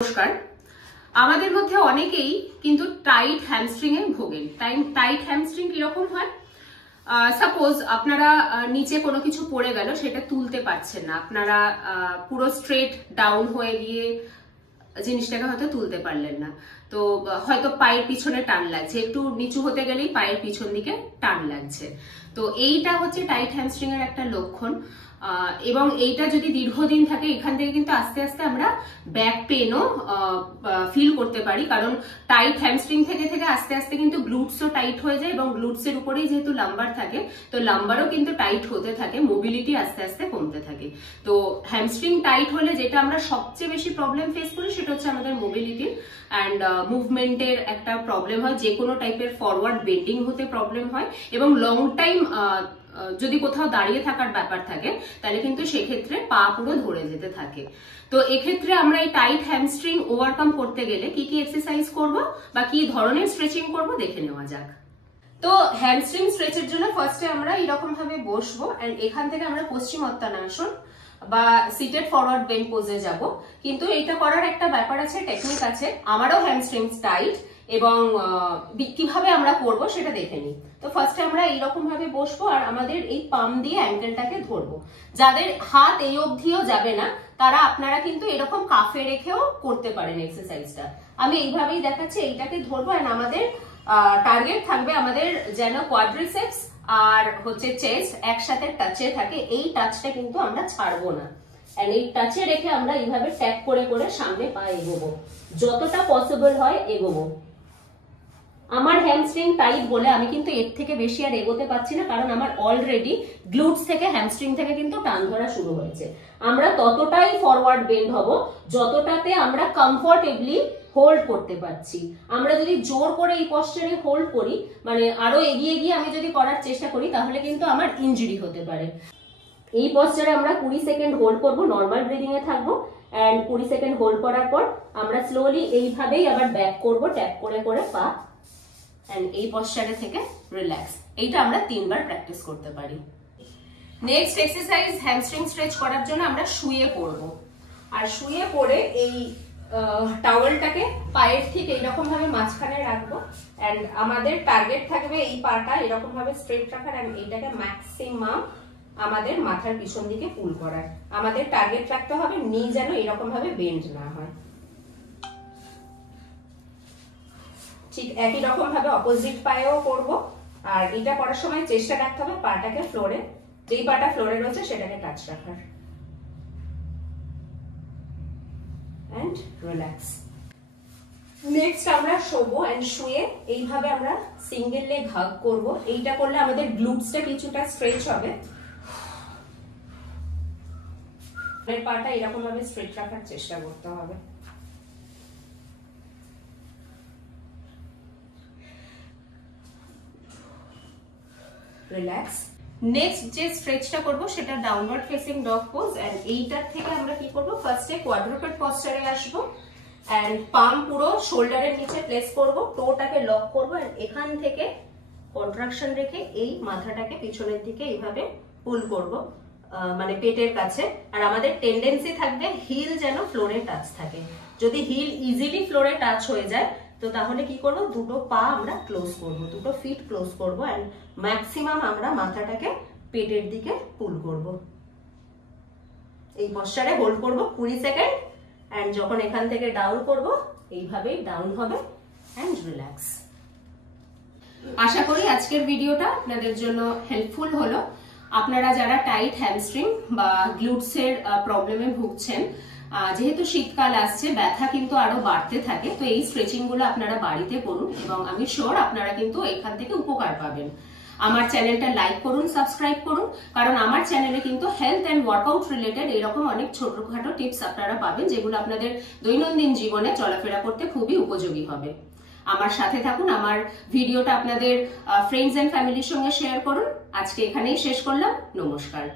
নমস্কার। আমাদের মধ্যে অনেকেই কিন্তু টাইট হ্যামস্ট্রিং এ ভোগেন। টাইট হ্যামস্ট্রিং কিরকম হয়? সাপোজ আপনারা নিচে কোনো কিছু পড়ে গেল, সেটা তুলতে পারছেন না, আপনারা পুরো স্ট্রেট ডাউন হয়ে গিয়ে জিনিসটাকে হয়তো তুলতে পারলেন না, তো হয়তো পায়ের পিছনে টান লাগছে, একটু নিচু হতে গেলেই পায়ের পিছন দিকে টান লাগছে। তো এইটা হচ্ছে টাইট হ্যামস্ট্রিং এর একটা লক্ষণ। এবং এইটা যদি দীর্ঘদিন থাকে, এখান থেকে কিন্তু আস্তে আস্তে আমরা ব্যাক পেনও ফিল করতে পারি, কারণ টাইট হ্যামস্ট্রিং থেকে থেকে আস্তে আস্তে কিন্তু গ্লুটসও টাইট হয়ে যায়, এবং গ্লুটসের উপরেই যেহেতু লাম্বার থাকে, তো লাম্বারও কিন্তু টাইট হতে থাকে, মোবিলিটি আস্তে আস্তে কমতে থাকে। তো হ্যামস্ট্রিং টাইট হলে যেটা আমরা সবচেয়ে বেশি প্রবলেম ফেস করি, সেটা হচ্ছে আমাদের মোবিলিটি অ্যান্ড মুভমেন্টের একটা প্রবলেম হয়, যে কোনো টাইপের ফরওয়ার্ড বেন্ডিং হতে প্রবলেম হয়, এবং লং টাইম যদি কোথাও দাঁড়িয়ে থাকার ব্যাপার থাকে, তাহলে কিন্তু সেক্ষেত্রে পা পুরো ধরে যেতে থাকে। তো এক্ষেত্রে আমরা এই টাইট হ্যামস্ট্রিং ওভারকাম করতে গেলে কি কি এক্সারসাইজ করব বা কি ধরনের স্ট্রেচিং করব দেখে নেওয়া যাক। তো হ্যামস্ট্রিং স্ট্রেচের জন্য ফার্স্টে আমরা এরকম ভাবে বসবো, এন্ড এখান থেকে আমরা পশ্চিমোত্তানাসন বা সিটেড ফরওয়ার্ড বেন্ড পোজে যাব। কিন্তু এটা করার একটা ব্যাপার আছে, টেকনিক আছে। আমারও হ্যামস্ট্রিং টাইট, এবং কিভাবে আমরা করব সেটা দেখে নিই। তো ফার্স্টে আমরা এইরকম ভাবে বসবো, আর আমাদের এই পাম দিয়ে অ্যাঙ্কেলটাকে ধরবো। যাদের হাত এই অবধিও যাবে না, তারা আপনারা কিন্তু এরকম কাফে রেখেও করতে পারেন এক্সারসাইজটা। আমি এইভাবেই দেখাচ্ছি, এইটাকে ধরবো, আর আমাদের টার্গেট থাকবে আমাদের যেন কোয়াড্রিসেপস আর হচ্ছে চেস্ট একসাথে টাচে থাকে। এই টাচটা কিন্তু আমরা ছাড়বো না, এন্ড এই টাচে রেখে আমরা এইভাবে ট্যাপ করে করে সামনে পা এগোবো, যতটা পসিবল হয় এগোবো। আমার হ্যামস্ট্রিং টাইট বলে আমি কিন্তু এর থেকে বেশি আর এগোতে পারছি না, কারণ আমার অলরেডি গ্লুটস থেকে হ্যামস্ট্রিং থেকে কিন্তু টান ধরা শুরু হয়েছে। আমরা ততটাই ফরওয়ার্ড বেন্ড হব যতটাতে আমরা কমফোর্টেবলি হোল্ড করতে পারছি। আমরা যদি জোর করে এই পশ্চারে হোল্ড করি, মানে আরো এগিয়ে গিয়ে আমি যদি করার চেষ্টা করি, তাহলে কিন্তু আমার ইনজুরি হতে পারে। এই পশ্চারে আমরা 20 সেকেন্ড হোল্ড করব, নর্মাল ব্রিদিং এ থাকবো, এন্ড 20 সেকেন্ড হোল্ড করার পর আমরা স্লোলি এইভাবেই আবার ব্যাক করব, ট্যাপ করে করে পা, এন্ড এই পশ্চারে থেকে রিল্যাক্স। এইটা আমরা 3 বার প্র্যাকটিস করতে পারি। নেক্সট এক্সারসাইজ হ্যামস্ট্রিং স্ট্রেচ করার জন্য আমরা শুয়ে পড়ব, আর শুয়ে পড়ে এই টাওয়েলটাকে পায়ের ঠিক এইরকম ভাবে মাঝখানে রাখবো, এন্ড আমাদের টার্গেট থাকবে এই পাটা এরকম ভাবে স্ট্রেট রাখার, এন্ড এইটাকে ম্যাক্সিমাম আমাদের মাথার পিছন দিকে পুল করার। আমাদের টার্গেট রাখতে হবে নি যেন এরকম ভাবে বেন্ড না হয়। ঠিক একই রকম ভাবে অপোজিট পায়েও করব, আর এটা করার সময় চেষ্টা রাখতে হবে পাটাকে ফ্লোরে, যেই পাটা ফ্লোরে রয়েছে সেটাকে টাচ রাখার, এন্ড রিল্যাক্স। নেক্সট আমরা শোবো, এন্ড শুয়ে এইভাবে আমরা সিঙ্গেল লেগ হাগ করব। এইটা করলে আমাদের গ্লুটসটা কিছুটা স্ট্রেচ হবে। পাটা এরকম ভাবে স্ট্রেট রাখার চেষ্টা করতে হবে। রিল্যাক্স। নেক্সট যে স্ট্রেচটা করব সেটা downward facing dog pose, and এইটার থেকে আমরা কি করব, ফার্স্টে কোয়াড্রুপেড পশ্চারে আসবো, এন্ড পাম পুরো শোল্ডারের নিচে প্লেস করব, টোটাকে লক করব, এন্ড এখান থেকে কন্ট্রাকশন রেখে এই মাথাটাকে পিছনের দিকে এইভাবে পুল করব, মানে পেটের কাছে। আর আমাদের টেন্ডেন্সি থাকবে হিল যেন ফ্লোরে টাচ থাকে। যদি হিল ইজিলি ফ্লোরে টাচ হয়ে যায়, তো তাহলে কি করব, দুটো পা আমরা ক্লোজ করব, দুটো ফিট ক্লোজ করব, এন্ড ম্যাক্সিমাম আমরা মাথাটাকে পেটের দিকে পুল করব। এই পশ্চারে হোল্ড করব 20 সেকেন্ড, এন্ড যখন এখান থেকে ডাউন করব, এইভাবেই ডাউন হবে, এন্ড রিল্যাক্স। আশা করি আজকের ভিডিওটা আপনাদের জন্য হেল্পফুল হলো। আপনারা যারা টাইট হ্যামস্ট্রিং বা গ্লুটসের প্রবলেমে ভুগছেন, যেহেতু শীতকাল আসছে, ব্যথা কিন্তু আরো বাড়তে থাকে, তো এই স্ট্রেচিং গুলো আপনারা বাড়িতে করুন, এবং আমি শিওর আপনারা কিন্তু এখান থেকে উপকার পাবেন। আমার চ্যানেলটা লাইক করুন, সাবস্ক্রাইব করুন, কারণ আমার চ্যানেলে কিন্তু হেলথ এন্ড ওয়ার্কআউট রিলেটেড এরকম অনেক ছোটখাটো টিপস আপনারা পাবেন, যেগুলো আপনাদের দৈনন্দিন জীবনে চলাফেরা করতে খুবই উপযোগী হবে। আমার সাথে থাকুন, আমার ভিডিওটা আপনাদের ফ্রেন্ডস এন্ড ফ্যামিলির সঙ্গে শেয়ার করুন। আজকে এখানেই শেষ করলাম। নমস্কার।